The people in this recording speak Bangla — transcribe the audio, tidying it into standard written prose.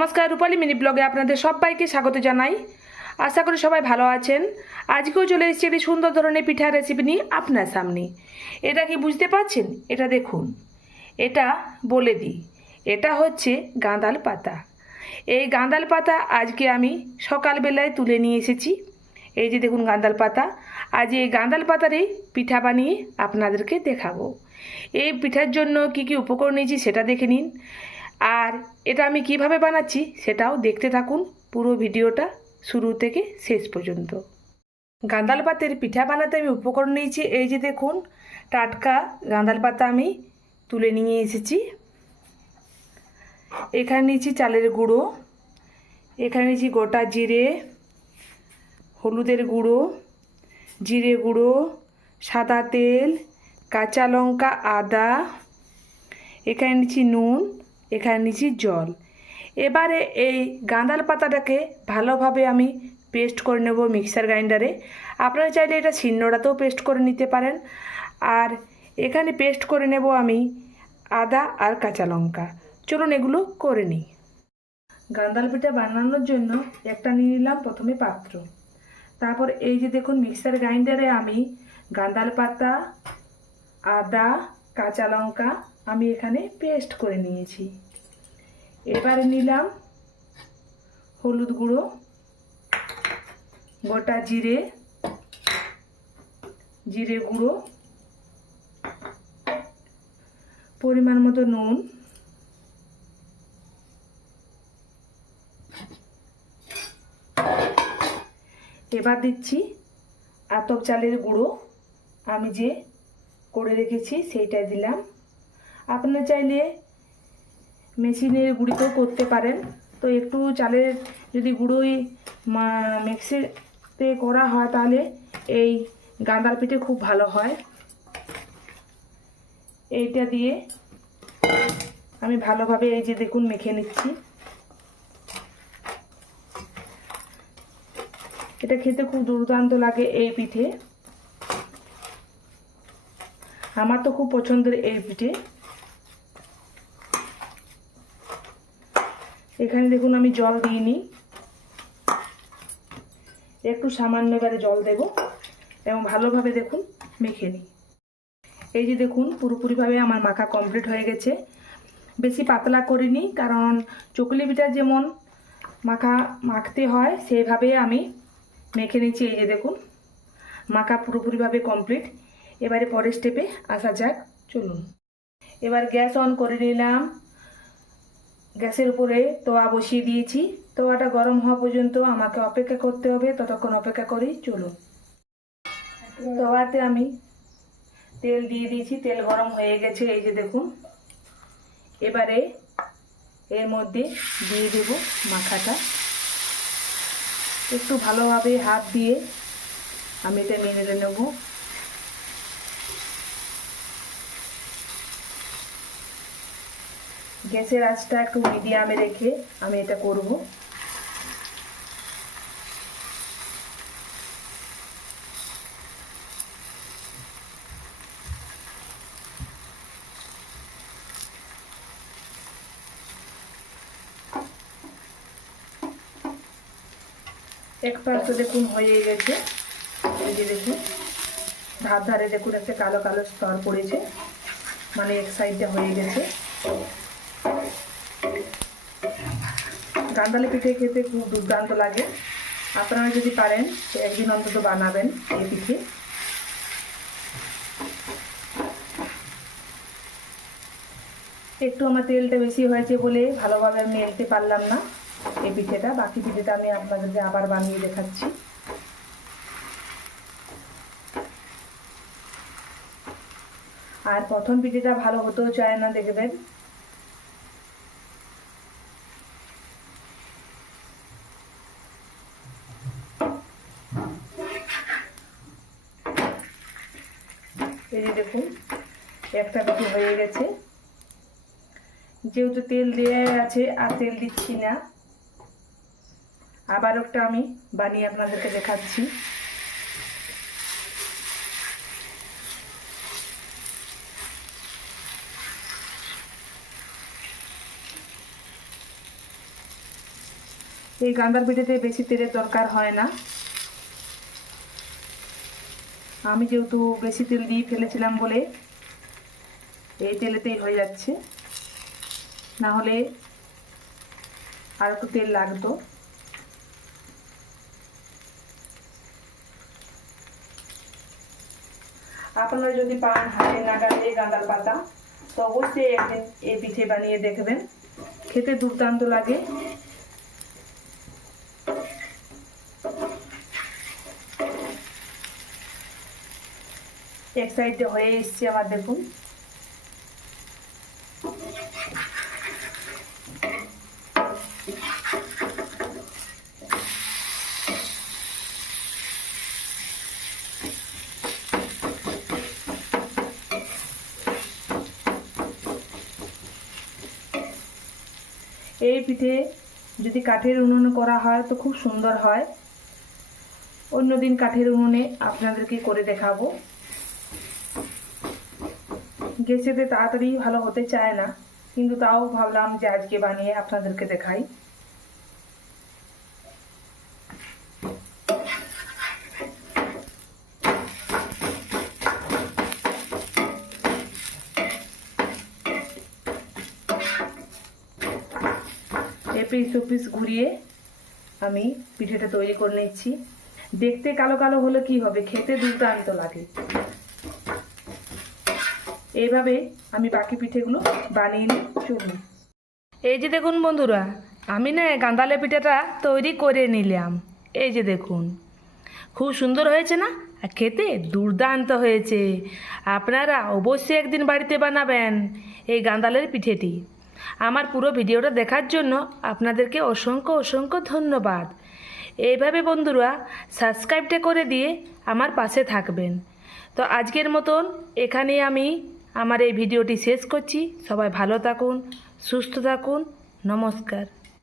নমস্কার, রূপালী মিনি ব্লগে আপনাদের সবাইকে স্বাগত জানাই। আশা করি সবাই ভালো আছেন। আজকেও চলে এসেছি একটি সুন্দর ধরনের পিঠার রেসিপি নিয়ে আপনার সামনে। এটা কি বুঝতে পারছেন? এটা দেখুন, এটা বলে দিই, এটা হচ্ছে গাঁদাল পাতা। এই গাঁদাল পাতা আজকে আমি সকালবেলায় তুলে নিয়ে এসেছি। এই যে দেখুন গাঁদাল পাতা। আজ এই গাঁদাল পাতারই পিঠা বানিয়ে আপনাদেরকে দেখাবো। এই পিঠার জন্য কি কি উপকরণ নিয়েছি সেটা দেখে নিন, আর এটা আমি কিভাবে বানাচ্ছি সেটাও দেখতে থাকুন পুরো ভিডিওটা শুরু থেকে শেষ পর্যন্ত। গাঁদাল পাতের পিঠা বানাতে আমি উপকরণ নিয়েছি। এই যে দেখুন, টাটকা গাঁদাল পাতা আমি তুলে নিয়ে এসেছি। এখানে নিয়েছি চালের গুঁড়ো, এখানে নিয়েছি গোটা জিরে, হলুদের গুঁড়ো, জিরে গুঁড়ো, সাদা তেল, কাঁচা লঙ্কা, আদা, এখানে নিয়েছি নুন, এখানে নিয়েছি জল। এবারে এই গাঁদাল পাতাটাকে ভালোভাবে আমি পেস্ট করে নেব মিক্সার গ্রাইন্ডারে। আপনারা চাইলে এটা শিলনোড়াতেও পেস্ট করে নিতে পারেন। আর এখানে পেস্ট করে নেব আমি আদা আর কাঁচা লঙ্কা। চলুন এগুলো করে নিই। গাঁদাল পিঠা বানানোর জন্য একটা নিয়ে নিলাম প্রথমে পাত্র। তারপর এই যে দেখুন মিক্সার গ্রাইন্ডারে আমি গাঁদাল পাতা, আদা, কাঁচা লঙ্কা আমি এখানে পেস্ট করে নিয়েছি। এবারে নিলাম হলুদ গুঁড়ো, গোটা জিরে, জিরে গুঁড়ো, পরিমাণ মতো নুন, এবার দিচ্ছি আতপ চালের গুঁড়ো, আমি যে করে রেখেছি সেইটাই দিলাম। আপনারা চাইলে মেশিনের গুঁড়িতেও করতে পারেন। তো একটু চালের যদি গুঁড়োই মিক্সিতে করা হয় তাহলে এই গাঁদাল পিঠে খুব ভালো হয়। এইটা দিয়ে আমি ভালোভাবে এই যে দেখুন মেখে নিচ্ছি। এটা খেতে খুব দুর্দান্ত লাগে এই পিঠে, আমার তো খুব পছন্দের এই পিঠে। এখানে দেখুন আমি জল দিইনি, একটু সামান্য এবারে জল দেব এবং ভালোভাবে দেখুন মেখে নিই। এই যে দেখুন পুরোপুরিভাবে আমার মাখা কমপ্লিট হয়ে গেছে। বেশি পাতলা করিনি, কারণ চকুলি পিঠা যেমন মাখতে হয় সেইভাবে আমি মেখে নিচ্ছি। এই যে দেখুন মাখা পুরোপুরিভাবে কমপ্লিট। এবারে পরের স্টেপে আসা যাক, চলুন। এবার গ্যাস অন করে নিলাম। গ্যাসের উপরে তোয়া বসিয়ে দিয়েছি। তোয়াটা গরম হওয়া পর্যন্ত আমাকে অপেক্ষা করতে হবে, ততক্ষণ অপেক্ষা করি, চলুন। তোয়াতে আমি তেল দিয়ে দিয়েছি, তেল গরম হয়ে গেছে। এই যে দেখুন, এবারে এর মধ্যে দিয়ে দেব মাখাটা। একটু ভালোভাবে হাত দিয়ে আমি এটা মেনে নেব। গ্যাসের আঁচটা একটু মিডিয়ামে রেখে আমি এটা করব। এক পাশ তো দেখুন হয়ে গেছে। এই যে দেখুন ধারে দেখুন একটা কালো কালো স্তর পড়েছে, মানে এক সাইডটা হয়ে গেছে। গাঁদালি পিঠে খেতে খুব দুর্দান্ত লাগে। আপনারা যদি পারেন একদিন অন্তত বানাবেন এই পিঠে। একটু আমার তেলটা বেশি হয়েছে বলে ভালোভাবে আমি মেলতে পারলাম না এই পিঠেটা। বাকি পিঠেটা আমি আপনাদেরকে আবার বানিয়ে দেখাচ্ছি। আর প্রথম পিঠেটা ভালো হতেও চায় না, দেখবেন। এই যে দেখুন একটা পিঠে হয়ে গেছে। যেহেতু তেল দেওয়া আছে আর তেল দিচ্ছি না, আবার একটা আমি বানিয়ে আপনাদেরকে দেখাচ্ছি। এই গাঁদার পিঠেতে বেশি তেলের দরকার হয় না। আমি যেহেতু বেশি তেল দিয়ে ফেলেছিলাম বলে এই তেলেতেই হয়ে যাচ্ছে, না হলে আর একটু তেল লাগতো। আপনারা যদি পান হাতে নাগালে গাঁদার পাতা, তো অবশ্যই একদিন এই পিঠে বানিয়ে দেখবেন, খেতে দুর্দান্ত লাগে। এক সাইডে হয়ে এসছে আমার, দেখুন। এই পিঠে যদি কাঠের উনুনে করা হয় তো খুব সুন্দর হয়। অন্যদিন কাঠের উনুনে আপনাদেরকে করে দেখাবো। গ্যাসেতে তাড়াতাড়ি ভালো হতে চায় না, কিন্তু তাও ভাবলাম যে আজকে বানিয়ে আপনাদেরকে দেখাই। এপিস ওপিস ঘুরিয়ে আমি পিঠেটা তৈরি করে নিচ্ছি। দেখতে কালো কালো হলে কি হবে, খেতে দুর্দান্ত লাগে। এইভাবে আমি বাকি পিঠেগুলো বানিয়ে নিই, চলুন। এই যে দেখুন বন্ধুরা, আমি না গাঁদালে পিঠাটা তৈরি করে নিলাম। এই যে দেখুন, খুব সুন্দর হয়েছে না? আর খেতে দুর্দান্ত হয়েছে। আপনারা অবশ্যই একদিন বাড়িতে বানাবেন এই গাঁদালের পিঠেটি। আমার পুরো ভিডিওটা দেখার জন্য আপনাদেরকে অসংখ্য অসংখ্য ধন্যবাদ। এইভাবে বন্ধুরা সাবস্ক্রাইবটা করে দিয়ে আমার পাশে থাকবেন। তো আজকের মতন এখানেই আমি আমার এই ভিডিওটি শেষ করছি। সবাই ভালো থাকুন, সুস্থ থাকুন, নমস্কার।